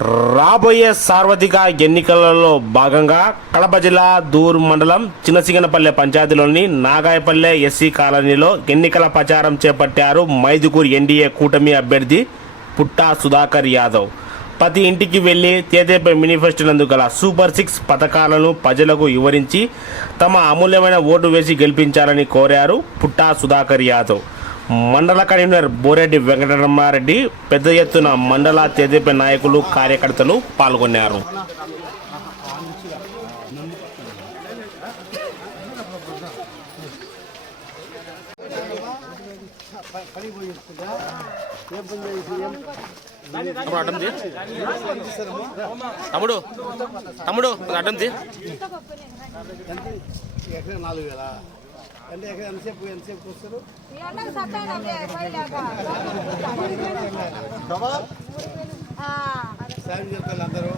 రాబోయే సార్వత్రిక ఎన్నికలలో భాగంగా కడప జిల్లా దూర్ మండలం చిన్నసింగనపల్లె పంచాయతీలోని నాగాయపల్లె ఎస్సీ కాలనీలో ఎన్నికల ప్రచారం చేపట్టారు మైదుకూర్ ఎన్డీఏ కూటమి అభ్యర్థి పుట్టా సుధాకర్ యాదవ్. ప్రతి ఇంటికి వెళ్ళి తేదేపై మేనిఫెస్టోనందు గల సూపర్ సిక్స్ పథకాలను ప్రజలకు వివరించి తమ అమూల్యమైన ఓటు వేసి గెలిపించాలని కోరారు పుట్టా సుధాకర్ యాదవ్. మండల కన్వీనర్ బోరెడ్డి వెంకటరమారెడ్డి పెద్ద ఎత్తున మండల తెదేపి నాయకులు కార్యకర్తలు పాల్గొన్నారు తమ్ముడు అడ్డం తీ. తమ్ముడు తమ్ముడు అడ్డం తీ. నాలుగు వేల అంటే ఎంతసేపు ఎంతసేపు వస్తారు ఎండకు సత్తానండి, పోయలేక. ఆ, సాయం చేస్తారు అందరూ